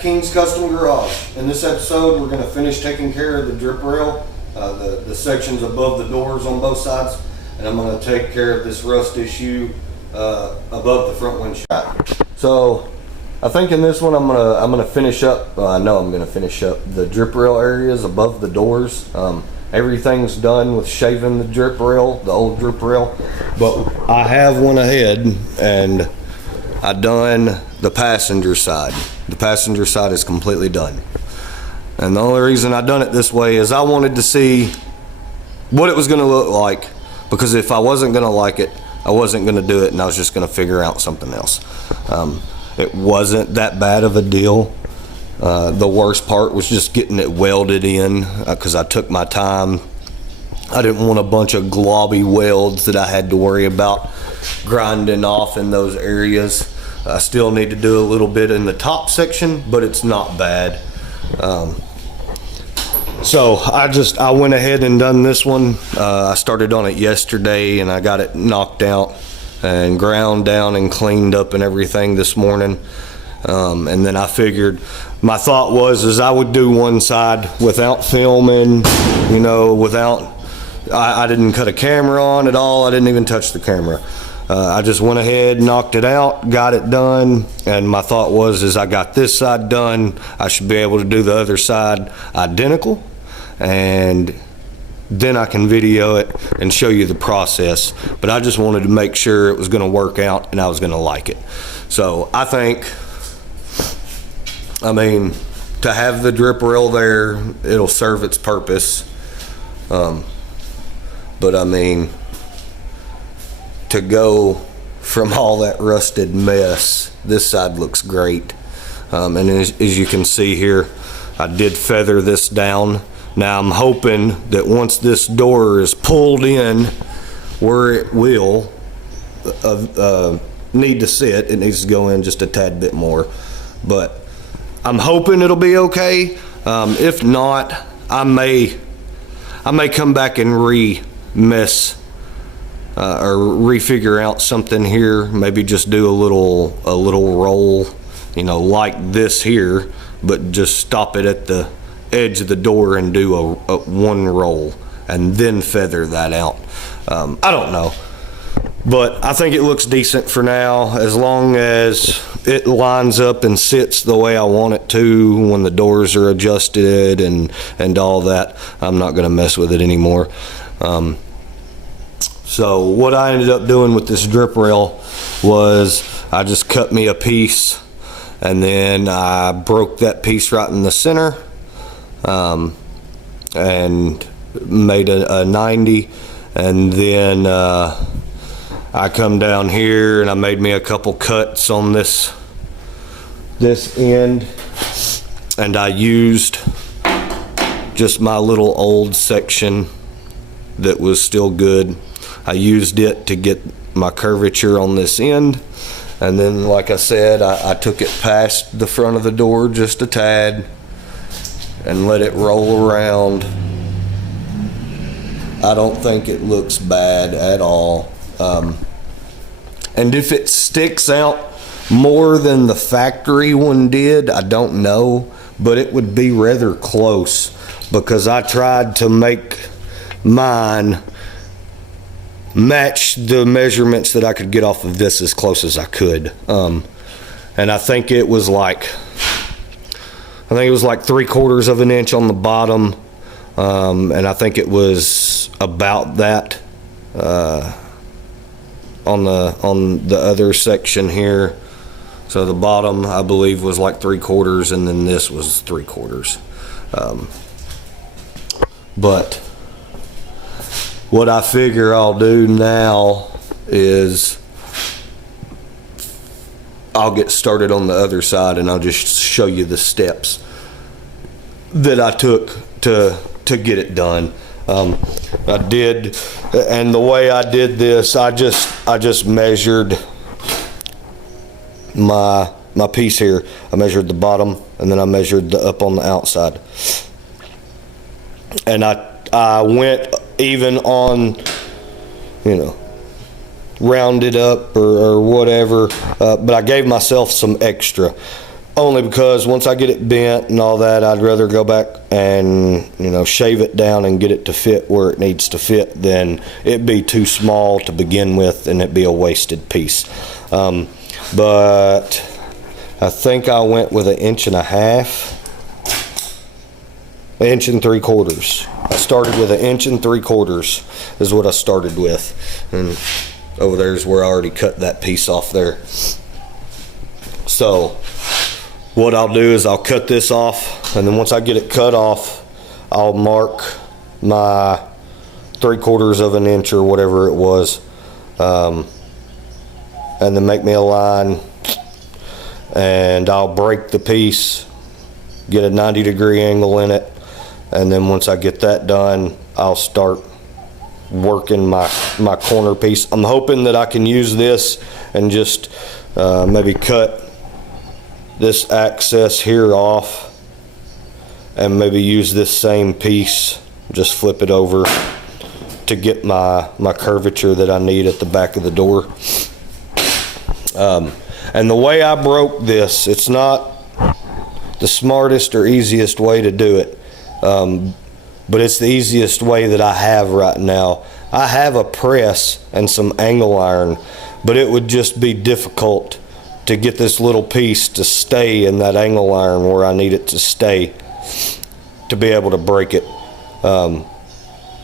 King's Custom Garage. In this episode, we're going to finish taking care of the drip rail, the sections above the doors on both sides, and I'm going to take care of this rust issue above the front windshield. So I think in this one I'm gonna finish up. I know I'm gonna finish up the drip rail areas above the doors. Everything's done with shaving the drip rail, the old drip rail, but I have went ahead and I done the passenger side. The passenger side is completely done. And the only reason I done it this way is I wanted to see what it was gonna look like, because if I wasn't gonna like it, I wasn't gonna do it and I was just gonna figure out something else. It wasn't that bad of a deal. The worst part was just getting it welded in, because I took my time. I didn't want a bunch of globby welds that I had to worry about grinding off in those areas. I still need to do a little bit in the top section, but it's not bad. So I went ahead and done this one. I started on it yesterday and I got it knocked out and ground down and cleaned up and everything this morning. And then I figured, my thought was I would do one side without filming, you know, I didn't cut a camera on at all. I didn't even touch the camera. I just went ahead, knocked it out, got it done, and my thought was I got this side done, I should be able to do the other side identical, and then I can video it and show you the process. But I just wanted to make sure it was going to work out and I was going to like it. So I think, I mean, to have the drip rail there, it'll serve its purpose. But I mean, to go from all that rusted mess, this side looks great. And as you can see here, I did feather this down. Now I'm hoping that once this door is pulled in where it will need to sit, it needs to go in just a tad bit more. But I'm hoping it'll be okay. If not, I may come back and re-mess or refigure out something here. Maybe just do a little roll, you know, like this here, but just stop it at the edge of the door and do a one roll and then feather that out. I don't know, but I think it looks decent for now, as long as it lines up and sits the way I want it to when the doors are adjusted and all that. I'm not going to mess with it anymore. So what I ended up doing with this drip rail was I just cut me a piece and then I broke that piece right in the center, and made a 90, and then I come down here and I made me a couple cuts on this end, and I used just my little old section that was still good. I used it to get my curvature on this end, and then like I said, I took it past the front of the door just a tad and let it roll around. I don't think it looks bad at all. And if it sticks out more than the factory one did, I don't know, but it would be rather close, because I tried to make mine match the measurements that I could get off of this as close as I could. And I think it was like 3/4 of an inch on the bottom, and I think it was about that on the other section here. So the bottom, I believe, was like 3/4, and then this was 3/4. But what I figure I'll do now is I'll get started on the other side and I'll just show you the steps that I took to get it done. I did, and the way I did this, I just measured my piece here. I measured the bottom and then I measured the up on the outside, and I went even on, you know, rounded up or whatever, but I gave myself some extra only because once I get it bent and all that, I'd rather go back and, you know, shave it down and get it to fit where it needs to fit than it be too small to begin with and it be a wasted piece. But I think I went with 1.5 inches, 1 3/4 inches. I started with 1 3/4 inches is what I started with. And over there is where I already cut that piece off there. So what I'll do is I'll cut this off, and then once I get it cut off, I'll mark my 3/4 of an inch or whatever it was, and then make me a line, and I'll break the piece, get a 90-degree angle in it, and then once I get that done, I'll start working my corner piece. I'm hoping that I can use this and just maybe cut this access here off and maybe use this same piece, just flip it over to get my curvature that I need at the back of the door. And the way I broke this, it's not the smartest or easiest way to do it, but it's the easiest way that I have right now. I have a press and some angle iron, but it would just be difficult to get this little piece to stay in that angle iron where I need it to stay to be able to break it.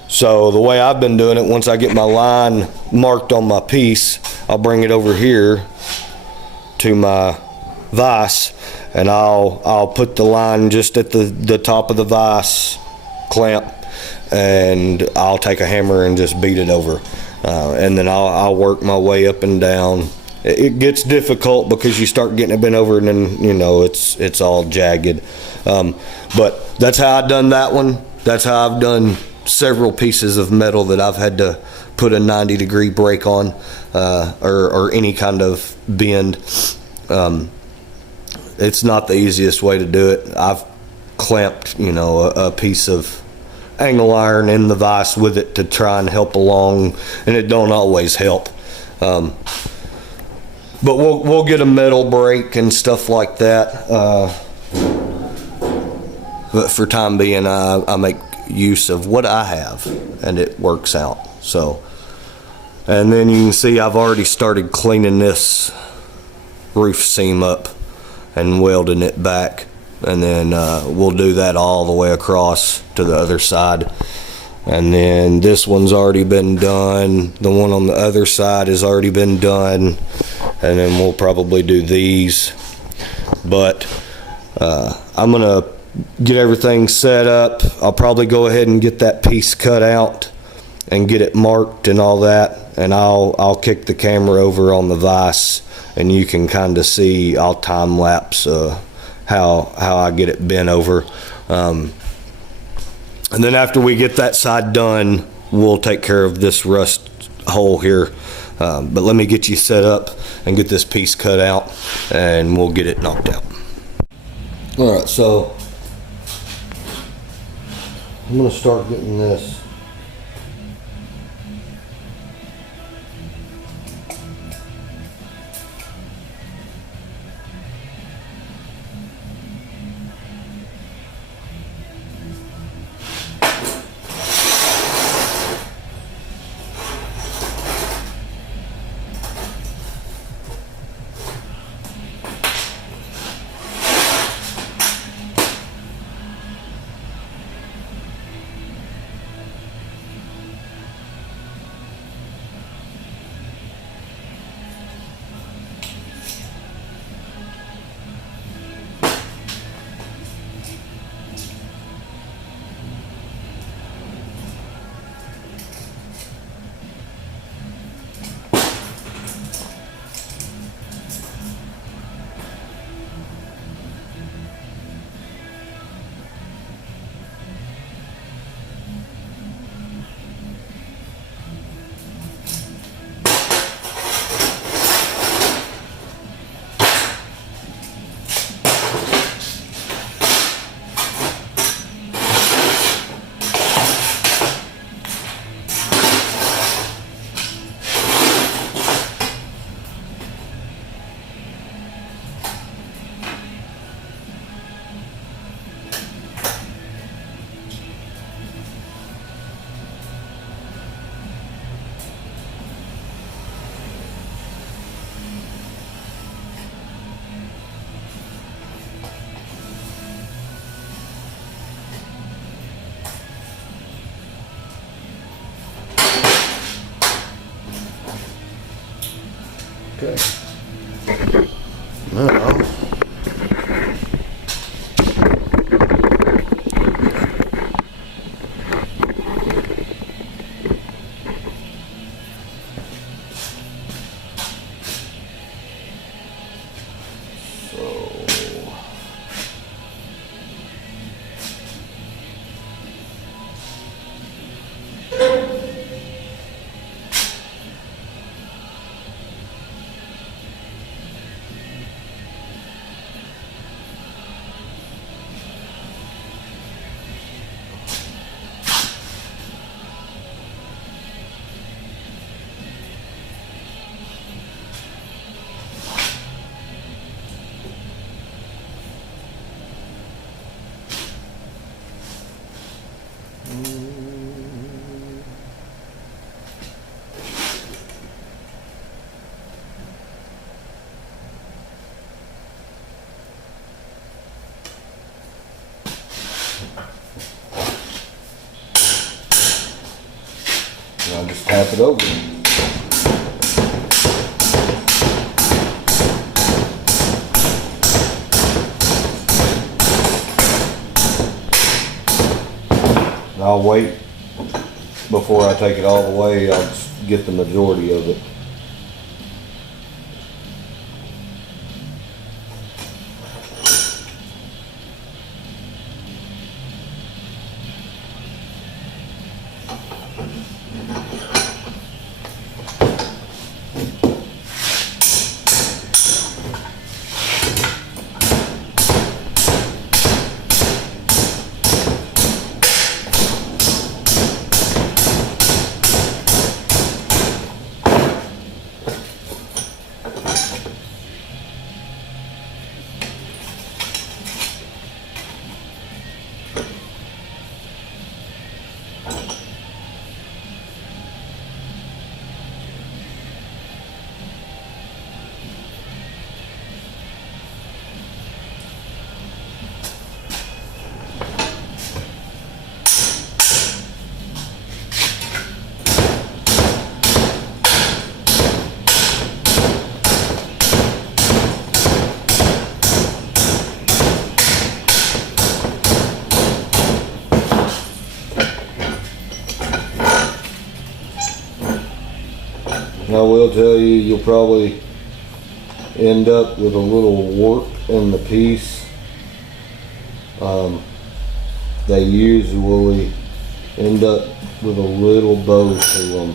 So the way I've been doing it, once I get my line marked on my piece, I'll bring it over here to my vise, and I'll put the line just at the top of the vise clamp, and I'll take a hammer and just beat it over, and then I'll work my way up and down. It gets difficult because you start getting it bent over, and then, you know, it's all jagged. But that's how I've done that one. That's how I've done several pieces of metal that I've had to put a 90-degree break on, or any kind of bend. It's not the easiest way to do it. I've clamped, you know, a piece of angle iron in the vise with it to try and help along, and it don't always help. But we'll get a metal break and stuff like that. But for time being, I make use of what I have, and it works out. So, and then you can see I've already started cleaning this roof seam up and welding it back, and then we'll do that all the way across to the other side. And then this one's already been done. The one on the other side has already been done, and then we'll probably do these. But I'm gonna get everything set up. I'll probably go ahead and get that piece cut out and get it marked and all that, and I'll kick the camera over on the vise, and you can kind of see, I'll time lapse how I get it bent over. And then after we get that side done, we'll take care of this rust hole here. But let me get you set up and get this piece cut out, and we'll get it knocked out. All right, so I'm gonna start getting this. Okay. Now, I'll just tap it over. And I'll wait before I take it all the way. I'll just get the majority of it. I will tell you, you'll probably end up with a little wart in the piece. They usually end up with a little bow to them.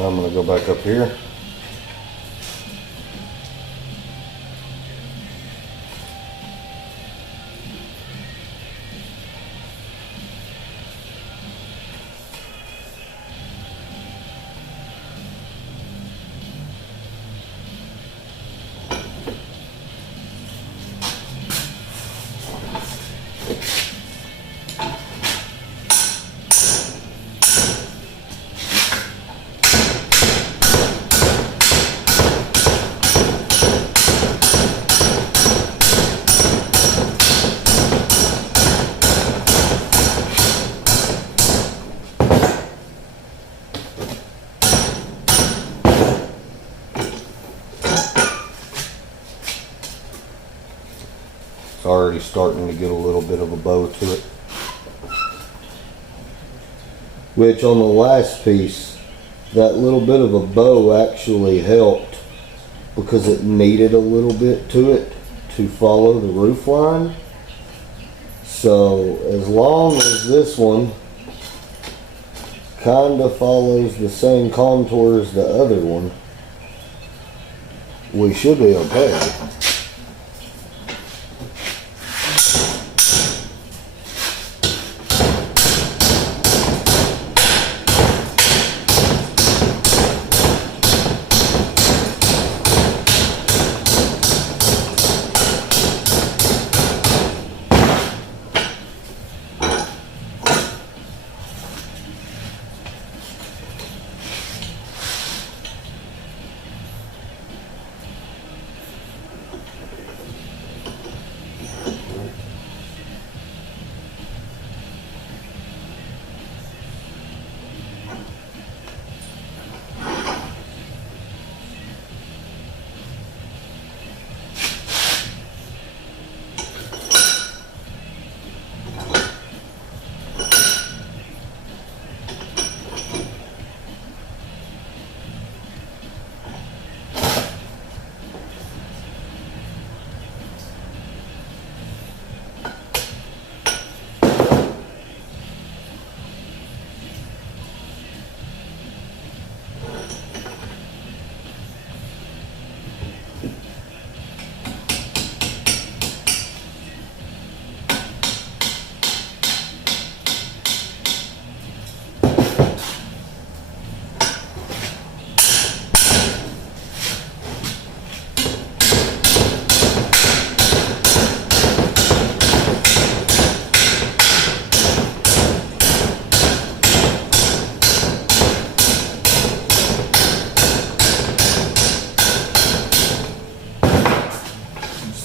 I'm going to go back up here. It's already starting to get a little bit of a bow to it. Which on the last piece, that little bit of a bow actually helped because it needed a little bit to it to follow the roof line. So as long as this one kind of follows the same contour as the other one, we should be okay.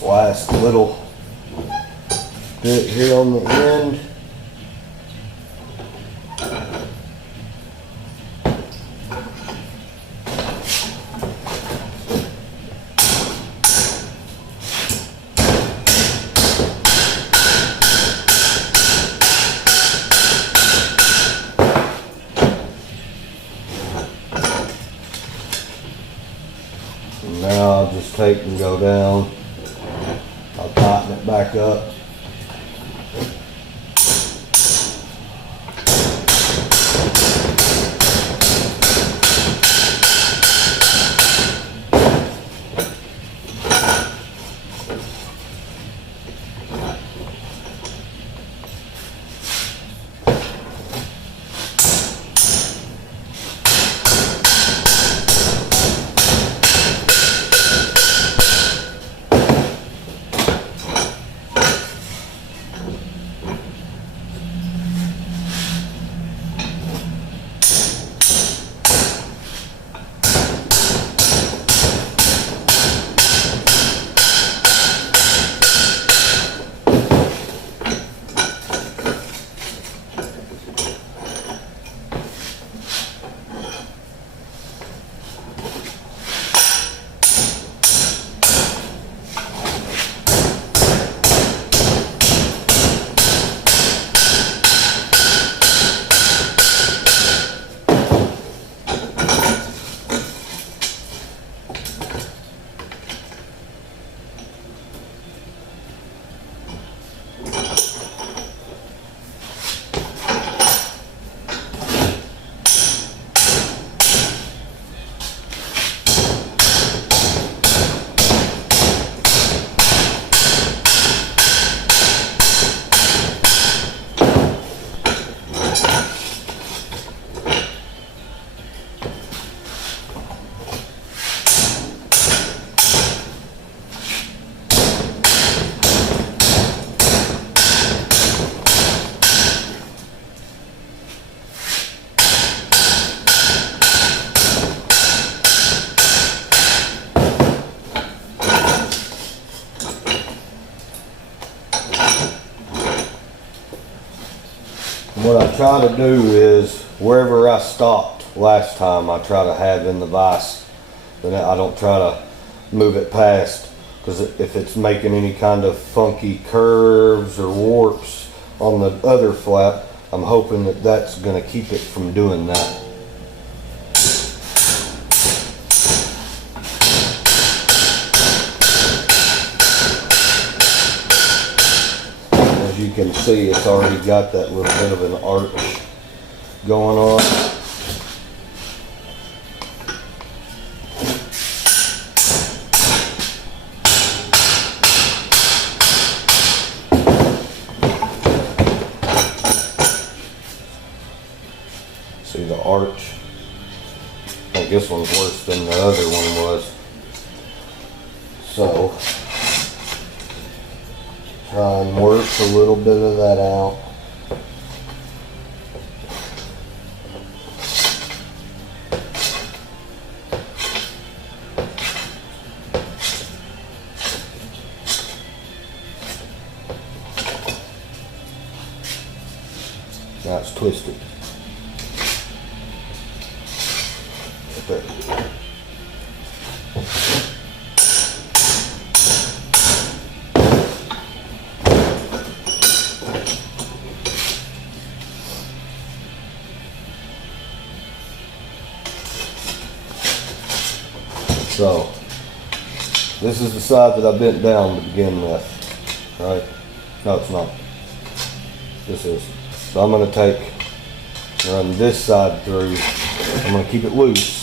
Last little bit here on the end. And now I'll just take and go down. I'll tighten it back up. What I try to do is wherever I stopped last time, I try to have in the vise. But I don't try to move it past because if it's making any kind of funky curves or warps on the other flap, I'm hoping that that's going to keep it from doing that. As you can see, it's already got that little bit of an arch going on. See the arch? I think this one's worse than the other one was. So, try and work a little bit of that out. Now it's twisted. Right there. So, this is the side that I bent down to begin with, right? No, it's not. This is. So I'm going to run this side through. I'm going to keep it loose.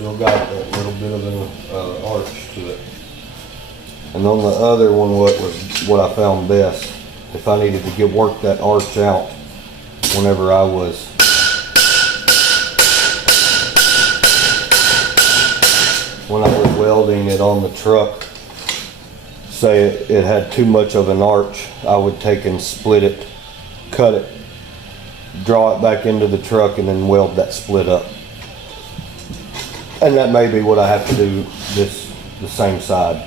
Still got that little bit of an arch to it. And on the other one, what I found best, if I needed to work that arch out whenever I was welding it on the truck, say it had too much of an arch, I would take and split it, cut it, draw it back into the truck, and then weld that split up. And that may be what I have to do the same side.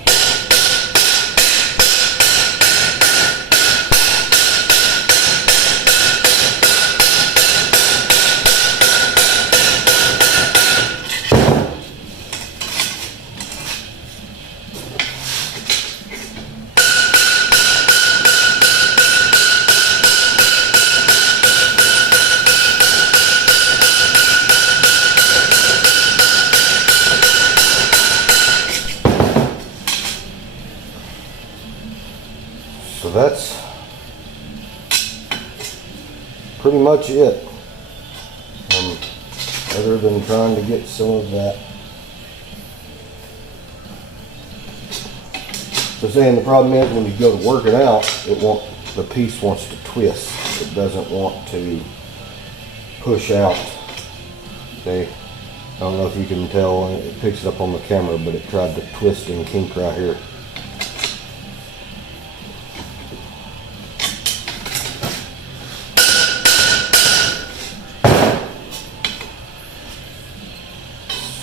So that's pretty much it, other than trying to get some of that. So saying the problem is when you go to work it out, the piece wants to twist. It doesn't want to push out. Okay, I don't know if you can tell, it picks it up on the camera, but it tried to twist and kink right here.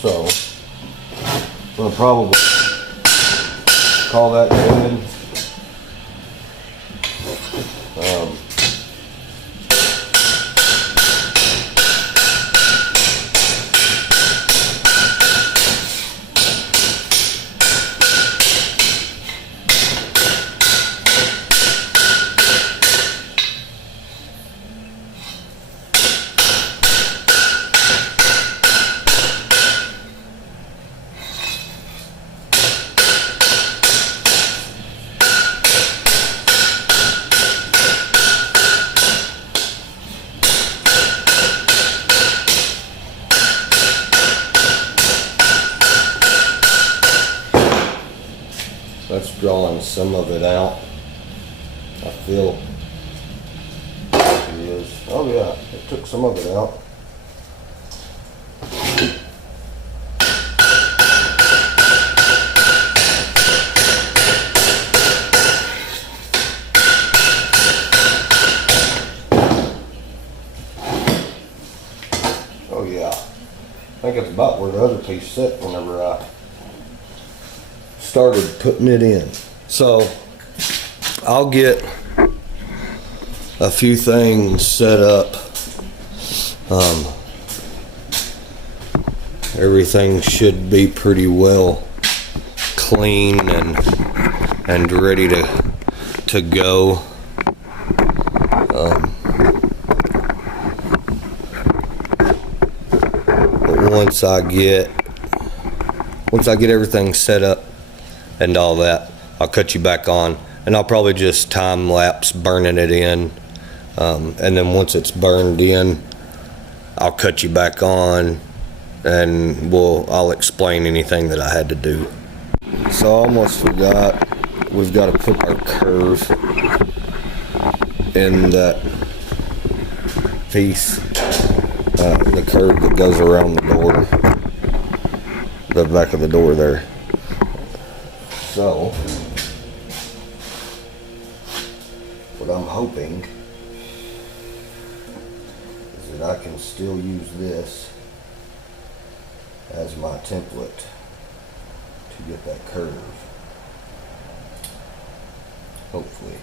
So, I'm going to probably call that good. some of it out. I feel like it is. Oh yeah, it took some of it out. Oh yeah, I think it's about where the other piece set whenever I started putting it in. So I'll get a few things set up. Everything should be pretty well clean and ready to go. But once I get everything set up and all that, I'll cut you back on, and I'll probably just time lapse burning it in, and then once it's burned in, I'll cut you back on, and I'll explain anything that I had to do. So I almost forgot, we've got to put our curve in that piece, the curve that goes around the door, the back of the door there. So what I'm hoping is that I can still use this as my template to get that curve, hopefully.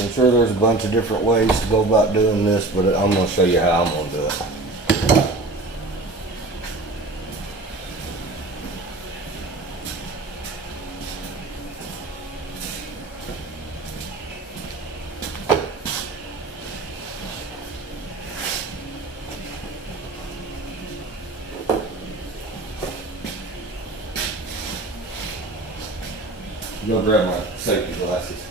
I'm sure there's a bunch of different ways to go about doing this, but I'm going to show you how I'm going to do it. Go grab my safety glasses.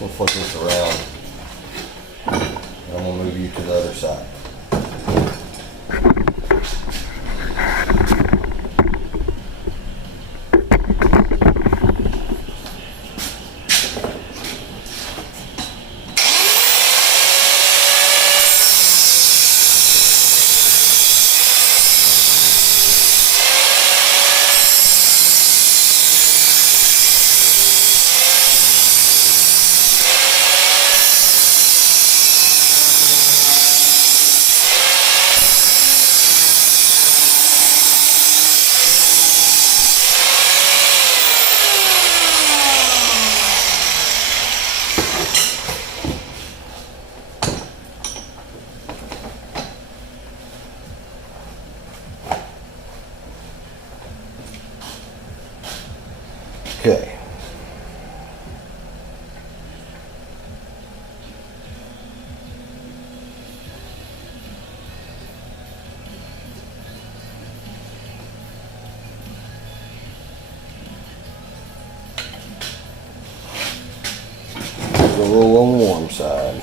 We'll flip this around. I'm going to move you to the other side. Okay. A roll on the warm side.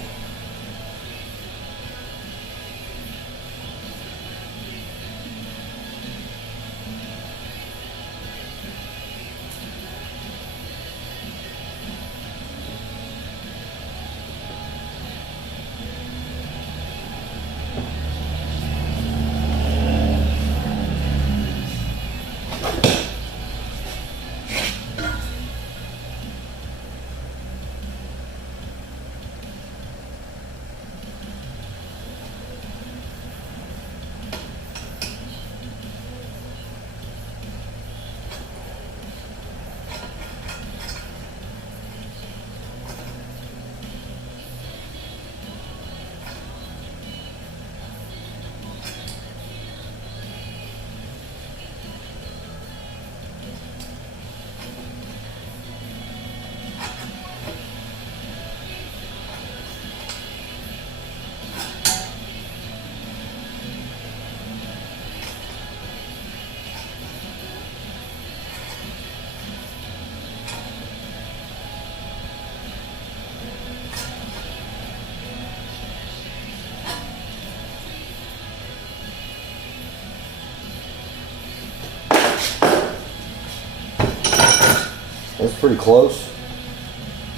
That's pretty close.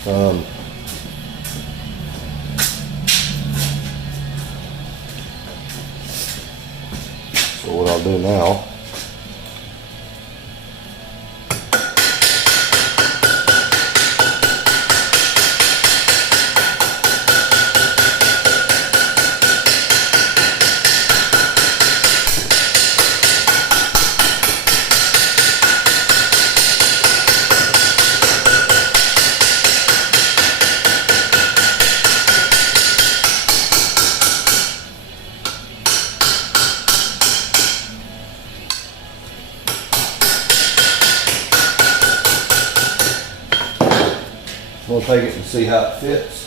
So what I'll do now, we'll take it and see how it fits.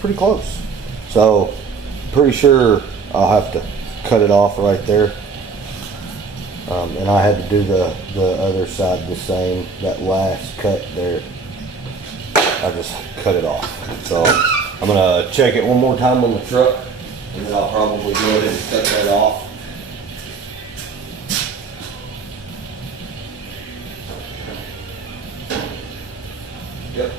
Pretty close. So pretty sure I'll have to cut it off right there. And I had to do the other side the same. That last cut there, I just cut it off. So I'm gonna check it one more time on the truck, and then I'll probably go ahead and cut that off. Yep.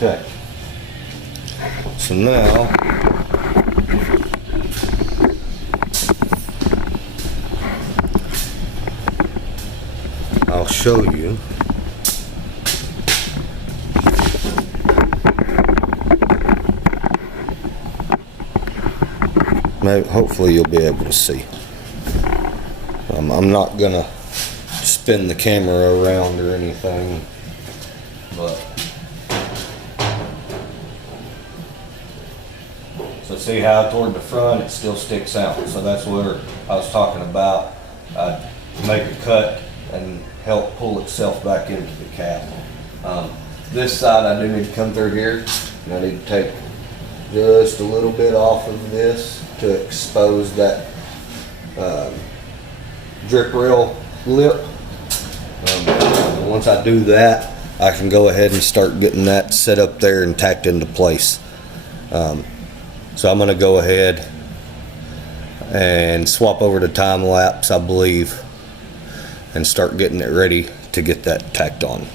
Okay, so now I'll show you maybe, hopefully you'll be able to see. I'm not gonna spin the camera around or anything, but But see how toward the front it still sticks out. So that's where I was talking about. Make a cut and help pull itself back into the cab. This side I do need to come through here, and I need to take just a little bit off of this to expose that drip rail lip. Once I do that, I can go ahead and start getting that set up there and tacked into place. So I'm going to go ahead and swap over to time lapse, I believe, and start getting it ready to get that tacked on.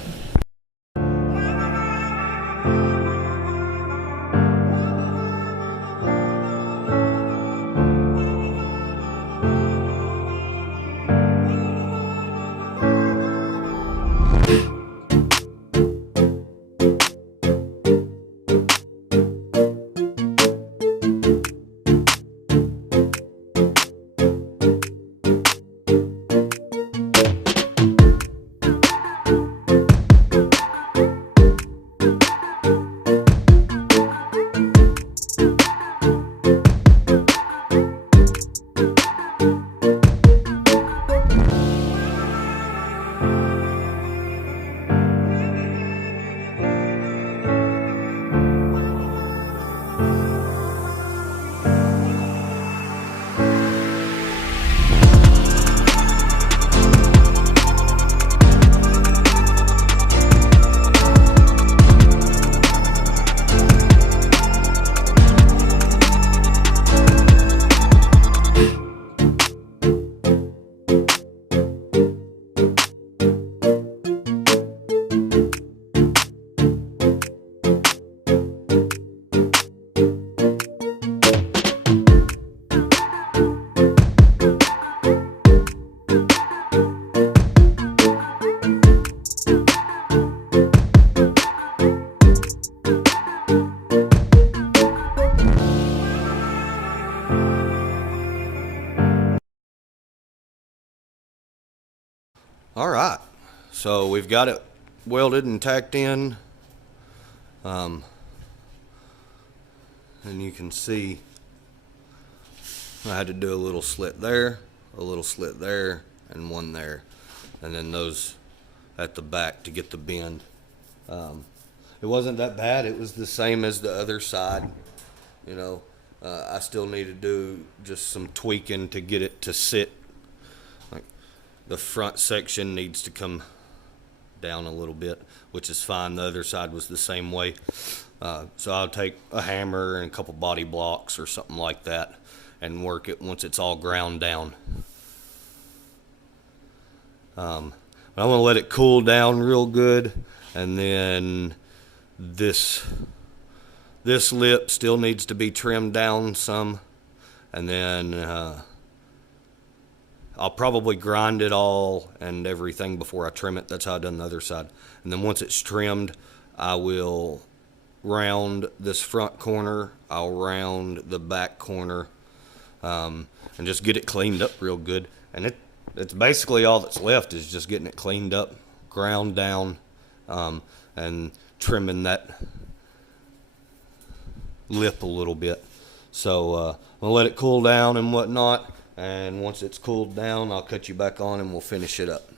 All right, so we've got it welded and tacked in, and you can see I had to do a little slit there, and one there, and then those at the back to get the bend. It wasn't that bad. It was the same as the other side. You know, I still need to do just some tweaking to get it to sit. Like the front section needs to come down a little bit, which is fine. The other side was the same way. So I'll take a hammer and a couple body blocks or something like that and work it once it's all ground down. I'm going to let it cool down real good, and then this lip still needs to be trimmed down some, and then I'll probably grind it all and everything before I trim it. That's how I done the other side. And then once it's trimmed, I will round this front corner, I'll round the back corner, and just get it cleaned up real good. And it's basically all that's left is just getting it cleaned up, ground down, and trimming that lip a little bit. So I'm gonna let it cool down and whatnot, and once it's cooled down, I'll cut you back on and we'll finish it up.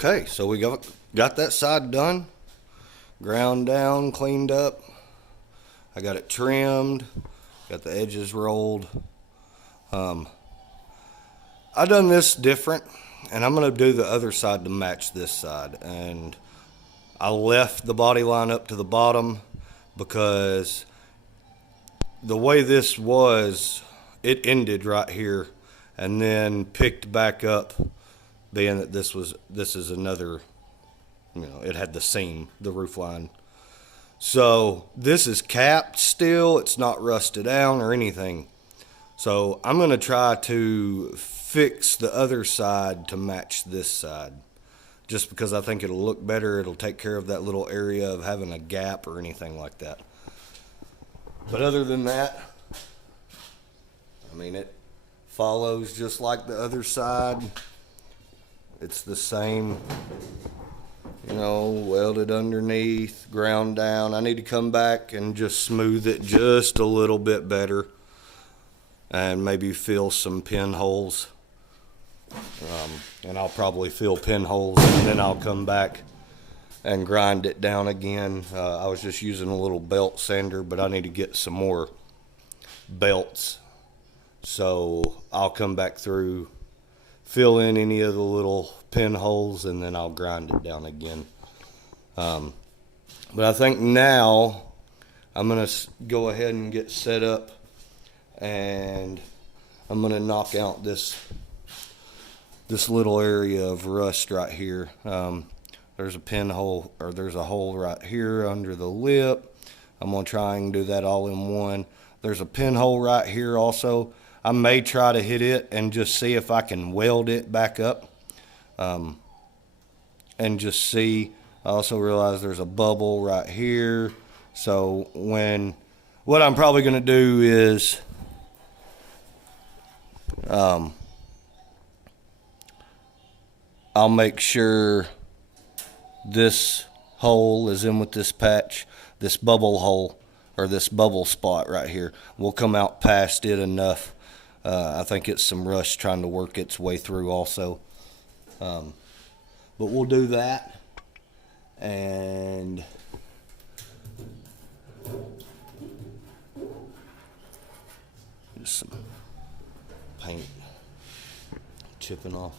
Okay, so we got that side done, ground down, cleaned up. I got it trimmed, got the edges rolled. I done this different, and I'm gonna do the other side to match this side. And I left the body line up to the bottom because the way this was, it ended right here and then picked back up, being that this is another, it had the seam, the roof line. So this is capped still, it's not rusted down or anything. So I'm gonna try to fix the other side to match this side, just because I think it'll look better. It'll take care of that little area of having a gap or anything like that. But other than that, it follows just like the other side. It's the same, welded underneath, ground down. I need to come back and just smooth it just a little bit better and maybe fill some pinholes. And I'll probably fill pinholes and then I'll come back and grind it down again. I was just using a little belt sander, but I need to get some more belts. So I'll come back through, fill in any of the little pinholes, and then I'll grind it down again. But I think now I'm going to go ahead and get set up, and I'm going to knock out this little area of rust right here. There's a pinhole, or there's a hole right here under the lip. I'm going to try and do that all in one. There's a pinhole right here also. I may try to hit it and just see if I can weld it back up, and just see. I also realize there's a bubble right here. So what I'm probably going to do is I'll make sure this hole is in with this patch, this bubble hole, or this bubble spot right here. We'll come out past it enough. I think it's some rust trying to work its way through also. But we'll do that. And just some paint chipping off.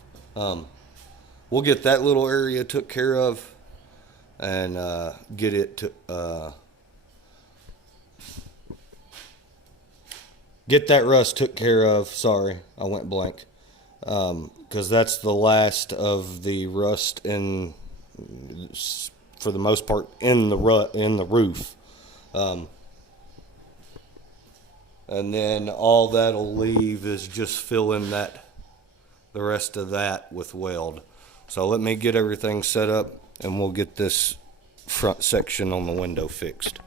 We'll get that little area took care of, and get it to get that rust took care of. Sorry, I went blank, because that's the last of the rust in, for the most part, in the roof. And then all that'll leave is just fill in the rest of that with weld. So let me get everything set up, and we'll get this front section on the window fixed.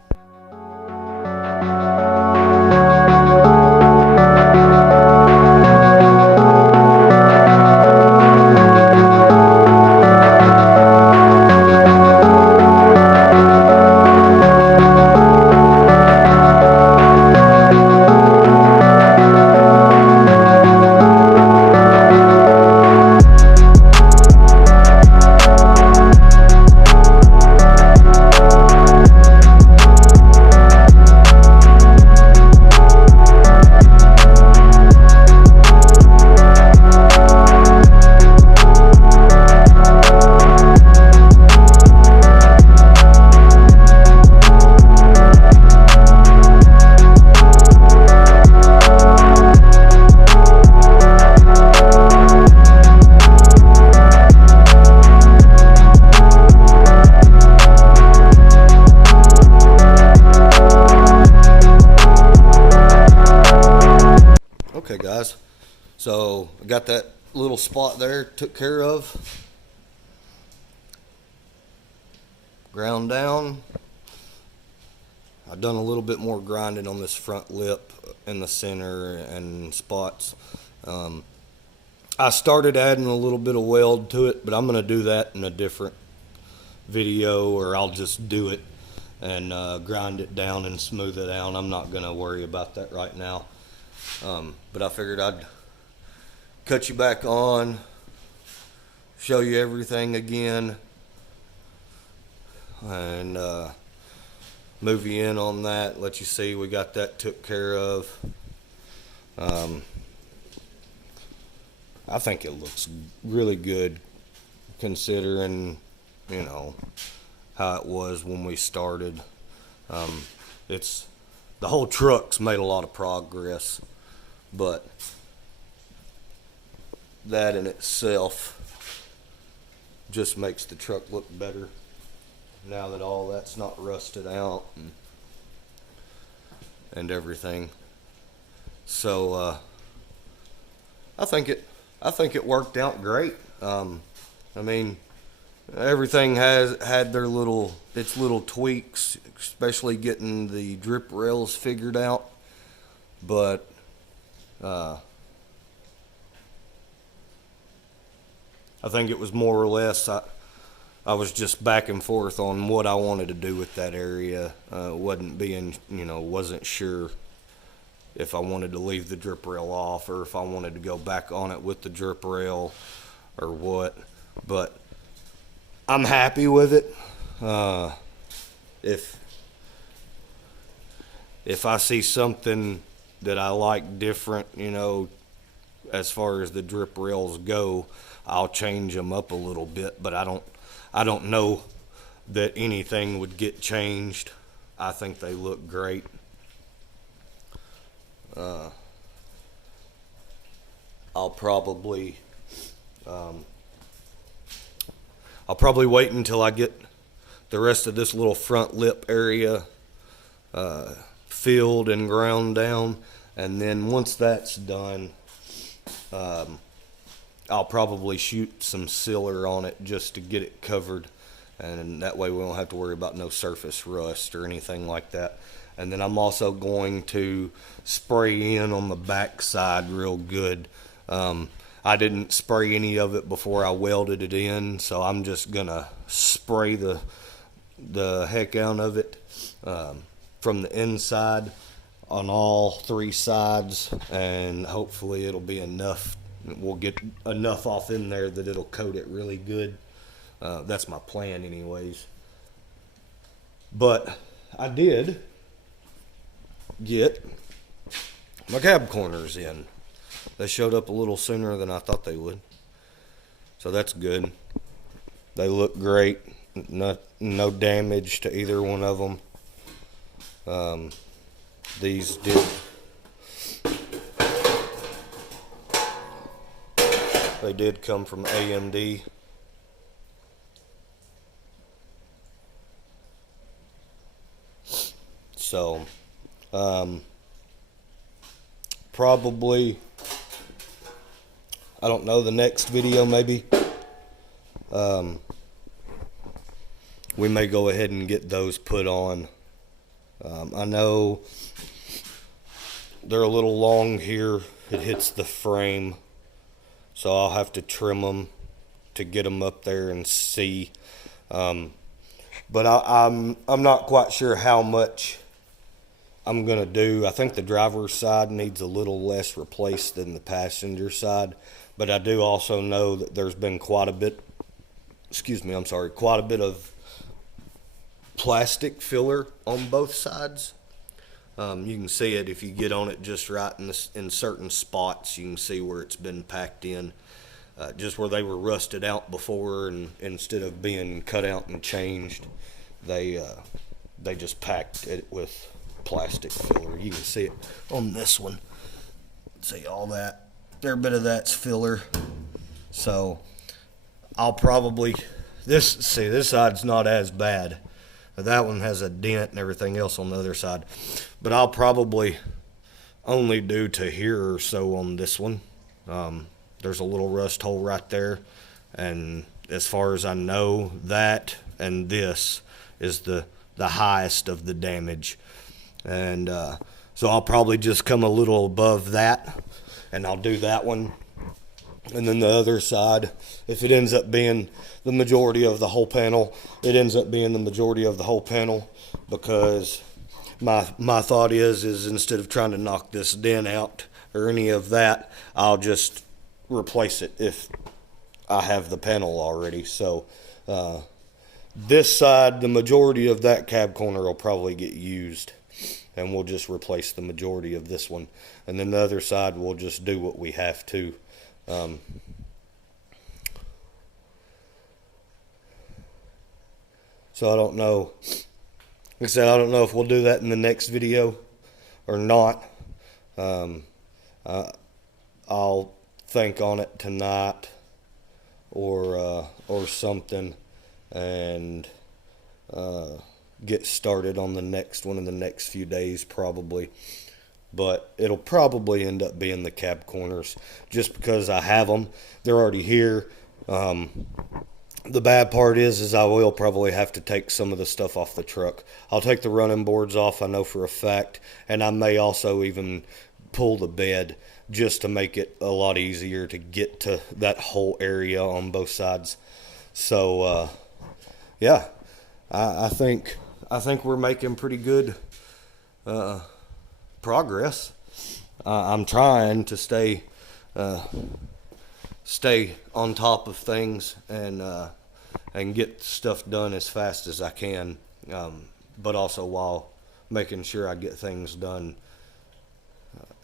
Okay guys, so I got that little spot there took care of, ground down. I've done a little bit more grinding on this front lip in the center and spots. I started adding a little bit of weld to it, but I'm going to do that in a different video, or I'll just do it and grind it down and smooth it out. I'm not going to worry about that right now. But I figured I'd cut you back on, show you everything again and move you in on that, let you see we got that took care of. I think it looks really good considering, you know, how it was when we started. It's the whole truck's made a lot of progress, but that in itself just makes the truck look better now that all that's not rusted out and everything. So I think it worked out great. I mean, everything has had their little tweaks, especially getting the drip rails figured out. But I think it was more or less I was just back and forth on what I wanted to do with that area. Wasn't sure if I wanted to leave the drip rail off or if I wanted to go back on it with the drip rail or what. But I'm happy with it. If I see something that I like different, as far as the drip rails go, I'll change them up a little bit, but I don't know that anything would get changed. I think they look great. I'll probably wait until I get the rest of this little front lip area filled and ground down, and then once that's done, I'll probably shoot some sealer on it just to get it covered, and that way we don't have to worry about no surface rust or anything like that. And then I'm also going to spray in on the back side real good. I didn't spray any of it before I welded it in, so I'm just gonna spray the heck out of it from the inside on all three sides, and hopefully it'll be enough. We'll get enough off in there that it'll coat it really good. That's my plan anyways. But I did get my cab corners in. They showed up a little sooner than I thought they would, so that's good. They look great. No damage to either one of them. These did. They did come from AMD. So, probably, I don't know, the next video maybe, we may go ahead and get those put on. I know they're a little long here. It hits the frame, so I'll have to trim them to get them up there and see. But I'm not quite sure how much I'm gonna do. I think the driver's side needs a little less replaced than the passenger side, but I do also know that there's been quite a bit of plastic filler on both sides. You can see it if you get on it just right in certain spots. You can see where it's been packed in, just where they were rusted out before, and instead of being cut out and changed, they just packed it with plastic filler. You can see it on this one. See all that? There, a bit of that's filler. So I'll probably this side's not as bad. That one has a dent and everything else on the other side, but I'll probably only do to here or so on this one. There's a little rust hole right there, and as far as I know, that and this is the highest of the damage. And so I'll probably just come a little above that, and I'll do that one. And then the other side, if it ends up being the majority of the whole panel, it ends up being the majority of the whole panel, because my thought is instead of trying to knock this dent out or any of that, I'll just replace it if I have the panel already. So this side, the majority of that cab corner will probably get used, and we'll just replace the majority of this one. And then the other side, we'll just do what we have to. So I don't know. Like I said, I don't know if we'll do that in the next video or not. I'll think on it tonight or something, and get started on the next one in the next few days probably. But it'll probably end up being the cab corners just because I have them. They're already here. The bad part is I will probably have to take some of the stuff off the truck. I'll take the running boards off, I know for a fact, and I may also even pull the bed just to make it a lot easier to get to that whole area on both sides. So yeah, I think we're making pretty good progress. I'm trying to stay on top of things and get stuff done as fast as I can, but also while making sure I get things done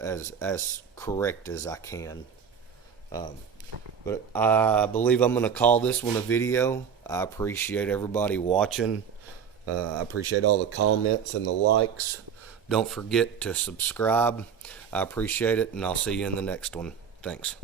as correct as I can. But I believe I'm going to call this one a video. I appreciate everybody watching. I appreciate all the comments and the likes. Don't forget to subscribe. I appreciate it, and I'll see you in the next one. Thanks.